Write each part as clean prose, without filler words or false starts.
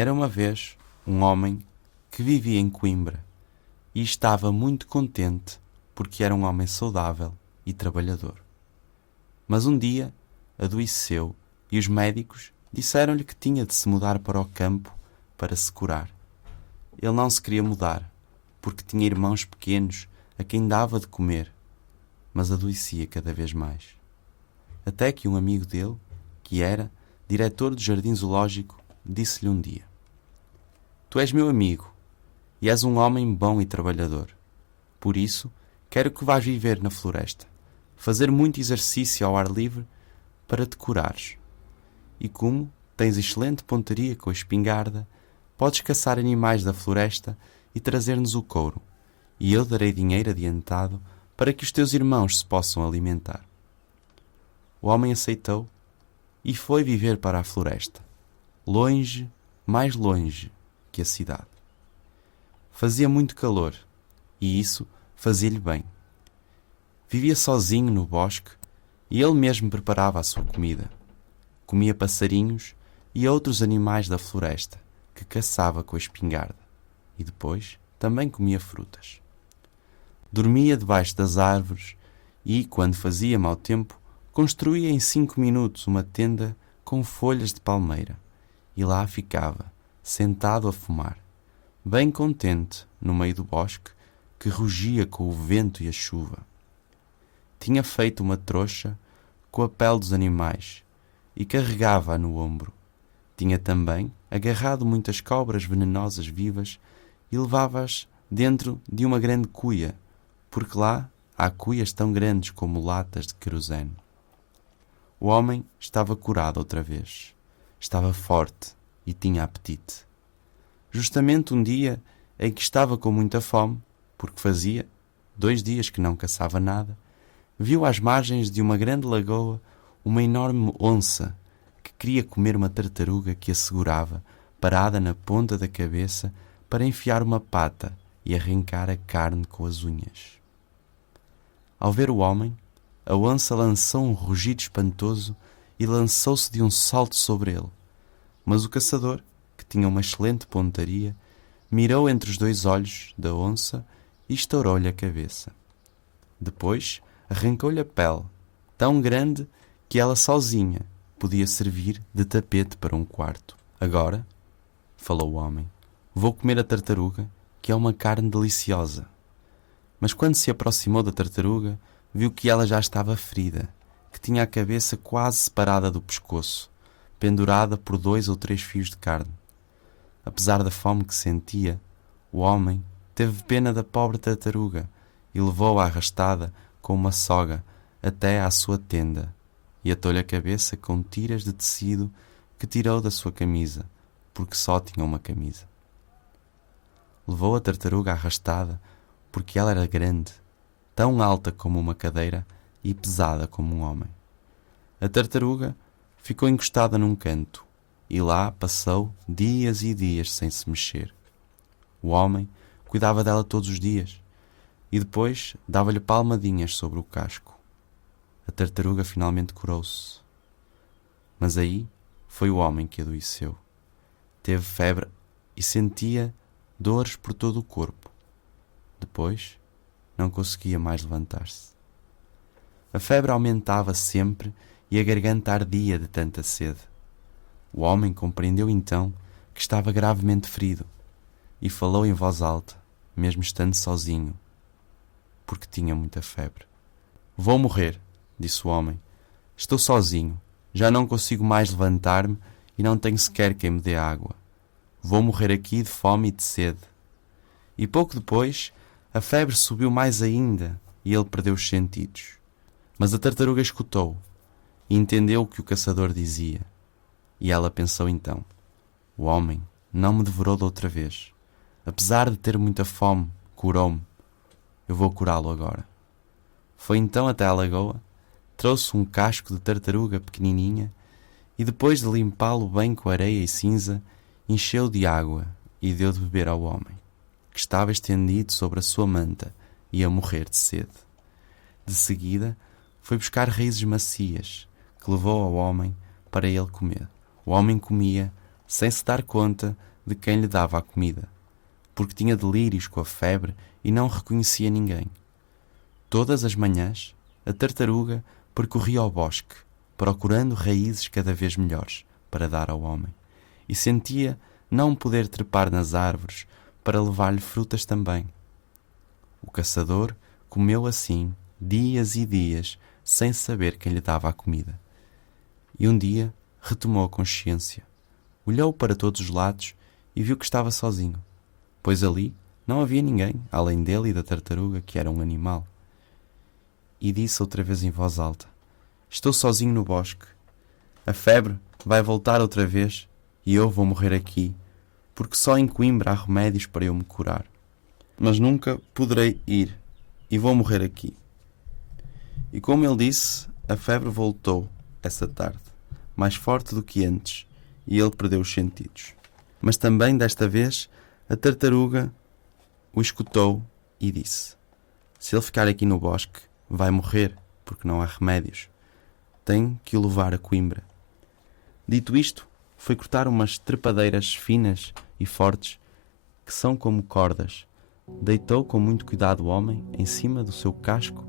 Era uma vez um homem que vivia em Coimbra e estava muito contente porque era um homem saudável e trabalhador. Mas um dia adoeceu e os médicos disseram-lhe que tinha de se mudar para o campo para se curar. Ele não se queria mudar porque tinha irmãos pequenos a quem dava de comer, mas adoecia cada vez mais. Até que um amigo dele, que era diretor do jardim zoológico, disse-lhe um dia: Tu és meu amigo e és um homem bom e trabalhador. Por isso, quero que vás viver na floresta, fazer muito exercício ao ar livre para te curares. E como tens excelente pontaria com a espingarda, podes caçar animais da floresta e trazer-nos o couro, e eu darei dinheiro adiantado para que os teus irmãos se possam alimentar. O homem aceitou e foi viver para a floresta, longe, mais longe que a cidade. Fazia muito calor e isso fazia-lhe bem. Vivia sozinho no bosque e ele mesmo preparava a sua comida. Comia passarinhos e outros animais da floresta que caçava com a espingarda e depois também comia frutas. Dormia debaixo das árvores e, quando fazia mau tempo, construía em 5 minutos uma tenda com folhas de palmeira e lá ficava, sentado a fumar, bem contente no meio do bosque que rugia com o vento e a chuva. Tinha feito uma trouxa com a pele dos animais e carregava-a no ombro. Tinha também agarrado muitas cobras venenosas vivas e levava-as dentro de uma grande cuia, porque lá há cuias tão grandes como latas de querosene. O homem estava curado outra vez. Estava forte e tinha apetite. Justamente um dia em que estava com muita fome, porque fazia 2 dias que não caçava nada, viu às margens de uma grande lagoa uma enorme onça que queria comer uma tartaruga que a segurava, parada na ponta da cabeça, para enfiar uma pata e arrancar a carne com as unhas. Ao ver o homem, a onça lançou um rugido espantoso e lançou-se de um salto sobre ele. Mas o caçador, que tinha uma excelente pontaria, mirou entre os 2 olhos da onça e estourou-lhe a cabeça. Depois arrancou-lhe a pele, tão grande que ela sozinha podia servir de tapete para um quarto. Agora, falou o homem, vou comer a tartaruga, que é uma carne deliciosa. Mas quando se aproximou da tartaruga, viu que ela já estava ferida, que tinha a cabeça quase separada do pescoço, pendurada por 2 ou 3 fios de carne. Apesar da fome que sentia, o homem teve pena da pobre tartaruga e levou-a arrastada com uma soga até à sua tenda e atou-lhe a cabeça com tiras de tecido que tirou da sua camisa, porque só tinha uma camisa. Levou a tartaruga arrastada porque ela era grande, tão alta como uma cadeira e pesada como um homem. A tartaruga ficou encostada num canto e lá passou dias e dias sem se mexer. O homem cuidava dela todos os dias e depois dava-lhe palmadinhas sobre o casco. A tartaruga finalmente curou-se. Mas aí foi o homem que adoeceu. Teve febre e sentia dores por todo o corpo. Depois não conseguia mais levantar-se. A febre aumentava sempre e a garganta ardia de tanta sede. O homem compreendeu então que estava gravemente ferido e falou em voz alta, mesmo estando sozinho, porque tinha muita febre. Vou morrer, disse o homem. Estou sozinho, já não consigo mais levantar-me e não tenho sequer quem me dê água. Vou morrer aqui de fome e de sede. E pouco depois, a febre subiu mais ainda e ele perdeu os sentidos. Mas a tartaruga escutou e entendeu o que o caçador dizia. E ela pensou então: o homem não me devorou de outra vez. Apesar de ter muita fome, curou-me. Eu vou curá-lo agora. Foi então até à lagoa, trouxe um casco de tartaruga pequenininha e depois de limpá-lo bem com areia e cinza, encheu de água e deu de beber ao homem, que estava estendido sobre a sua manta e a morrer de sede. De seguida, foi buscar raízes macias, que levou ao homem para ele comer. O homem comia, sem se dar conta de quem lhe dava a comida, porque tinha delírios com a febre e não reconhecia ninguém. Todas as manhãs, a tartaruga percorria o bosque, procurando raízes cada vez melhores para dar ao homem, e sentia não poder trepar nas árvores para levar-lhe frutas também. O caçador comeu assim dias e dias sem saber quem lhe dava a comida. E um dia retomou a consciência, olhou para todos os lados e viu que estava sozinho, pois ali não havia ninguém além dele e da tartaruga, que era um animal. E disse outra vez em voz alta: estou sozinho no bosque. A febre vai voltar outra vez e eu vou morrer aqui, porque só em Coimbra há remédios para eu me curar. Mas nunca poderei ir e vou morrer aqui. E como ele disse, a febre voltou essa tarde, mais forte do que antes, e ele perdeu os sentidos. Mas também desta vez a tartaruga o escutou e disse: se ele ficar aqui no bosque, vai morrer, porque não há remédios. Tem que o levar a Coimbra. Dito isto, foi cortar umas trepadeiras finas e fortes, que são como cordas. Deitou com muito cuidado o homem em cima do seu casco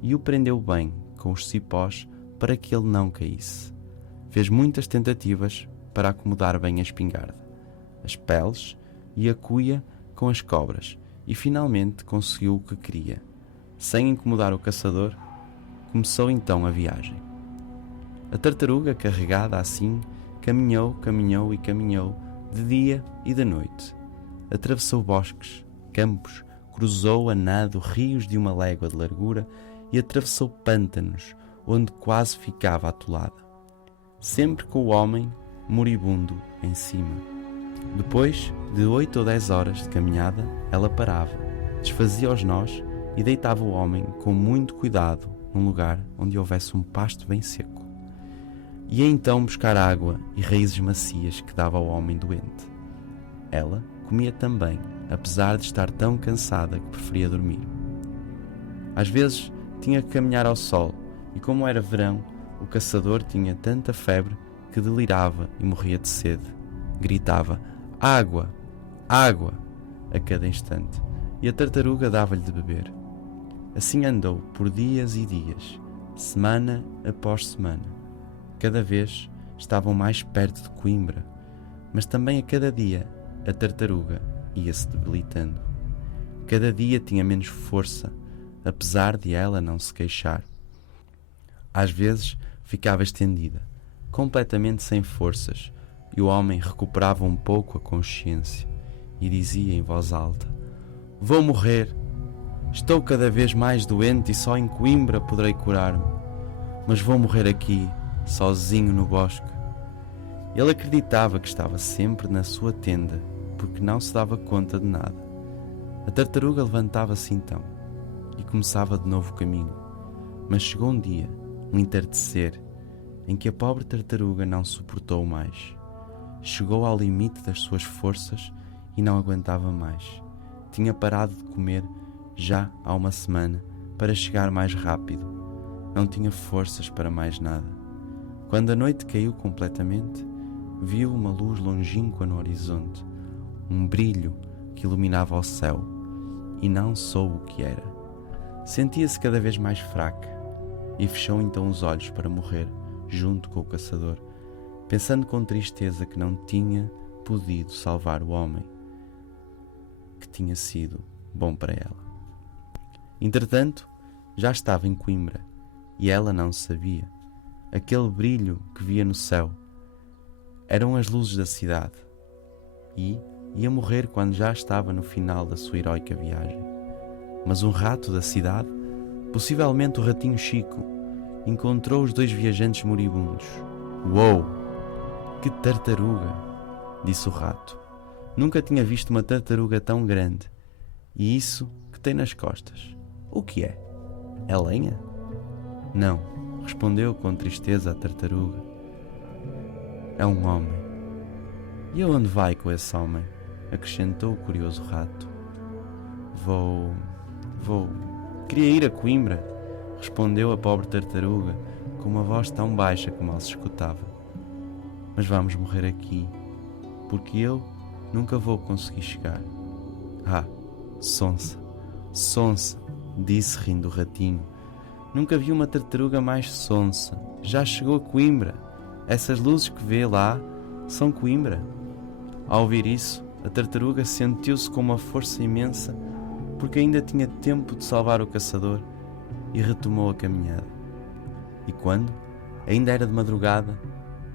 e o prendeu bem com os cipós para que ele não caísse. Fez muitas tentativas para acomodar bem a espingarda, as peles e a cuia com as cobras, e finalmente conseguiu o que queria. Sem incomodar o caçador, começou então a viagem. A tartaruga, carregada assim, caminhou, caminhou e caminhou, de dia e de noite. Atravessou bosques, campos, cruzou a nado rios de uma légua de largura e atravessou pântanos, onde quase ficava atolada, sempre com o homem moribundo em cima. Depois de 8 ou 10 horas de caminhada, ela parava, desfazia os nós e deitava o homem com muito cuidado num lugar onde houvesse um pasto bem seco. Ia então buscar água e raízes macias que dava ao homem doente. Ela comia também, apesar de estar tão cansada que preferia dormir. Às vezes tinha que caminhar ao sol, e como era verão, o caçador tinha tanta febre que delirava e morria de sede. Gritava: água, água, a cada instante, e a tartaruga dava-lhe de beber. Assim andou por dias e dias, semana após semana. Cada vez estavam mais perto de Coimbra, mas também a cada dia a tartaruga ia-se debilitando. Cada dia tinha menos força, apesar de ela não se queixar. Às vezes ficava estendida, completamente sem forças, e o homem recuperava um pouco a consciência e dizia em voz alta: vou morrer. Estou cada vez mais doente e só em Coimbra poderei curar-me. Mas vou morrer aqui, sozinho no bosque. Ele acreditava que estava sempre na sua tenda, porque não se dava conta de nada. A tartaruga levantava-se então e começava de novo o caminho. Mas chegou um dia, um entardecer, em que a pobre tartaruga não suportou mais. Chegou ao limite das suas forças e não aguentava mais. Tinha parado de comer já há uma semana para chegar mais rápido. Não tinha forças para mais nada. Quando a noite caiu completamente, viu uma luz longínqua no horizonte, um brilho que iluminava o céu, e não soube o que era. Sentia-se cada vez mais fraca e fechou então os olhos para morrer junto com o caçador, pensando com tristeza que não tinha podido salvar o homem que tinha sido bom para ela. Entretanto, já estava em Coimbra e ela não sabia. Aquele brilho que via no céu eram as luzes da cidade, e ia morrer quando já estava no final da sua heroica viagem. Mas um rato da cidade, possivelmente o ratinho Chico, encontrou os dois viajantes moribundos. Uou! Que tartaruga! Disse o rato. Nunca tinha visto uma tartaruga tão grande. E isso que tem nas costas, o que é? É lenha? Não, respondeu com tristeza a tartaruga. É um homem. E aonde vai com esse homem? Acrescentou o curioso rato. Vou. Queria ir a Coimbra, respondeu a pobre tartaruga com uma voz tão baixa que mal se escutava. Mas vamos morrer aqui, porque eu nunca vou conseguir chegar. Ah, sonsa, sonsa, disse rindo o ratinho. Nunca vi uma tartaruga mais sonsa. Já chegou a Coimbra. Essas luzes que vê lá são Coimbra. Ao ouvir isso, a tartaruga sentiu-se com uma força imensa, porque ainda tinha tempo de salvar o caçador, e retomou a caminhada. E quando ainda era de madrugada,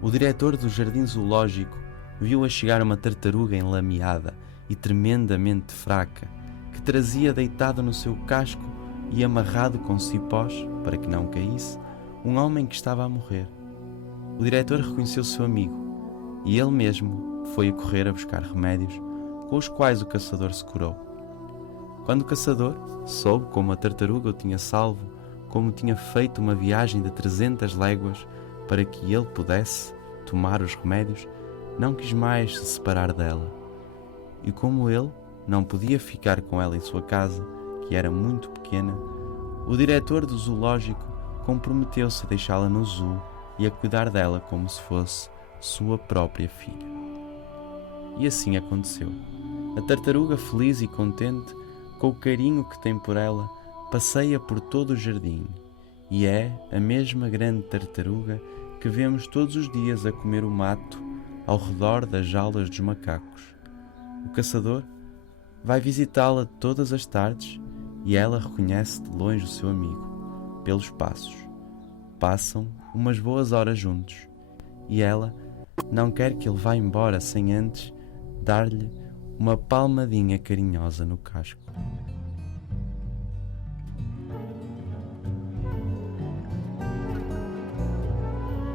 o diretor do jardim zoológico viu a chegar uma tartaruga enlameada e tremendamente fraca, que trazia deitado no seu casco e amarrado com cipós, para que não caísse, um homem que estava a morrer. O diretor reconheceu seu amigo, e ele mesmo foi a correr a buscar remédios, com os quais o caçador se curou. Quando o caçador soube como a tartaruga o tinha salvo, como tinha feito uma viagem de 300 léguas para que ele pudesse tomar os remédios, não quis mais se separar dela. E como ele não podia ficar com ela em sua casa, que era muito pequena, o diretor do zoológico comprometeu-se a deixá-la no zoo e a cuidar dela como se fosse sua própria filha. E assim aconteceu. A tartaruga, feliz e contente, com o carinho que tem por ela, passeia por todo o jardim, e é a mesma grande tartaruga que vemos todos os dias a comer o mato ao redor das jaulas dos macacos. O caçador vai visitá-la todas as tardes e ela reconhece de longe o seu amigo, pelos passos. Passam umas boas horas juntos e ela não quer que ele vá embora sem antes dar-lhe uma palmadinha carinhosa no casco.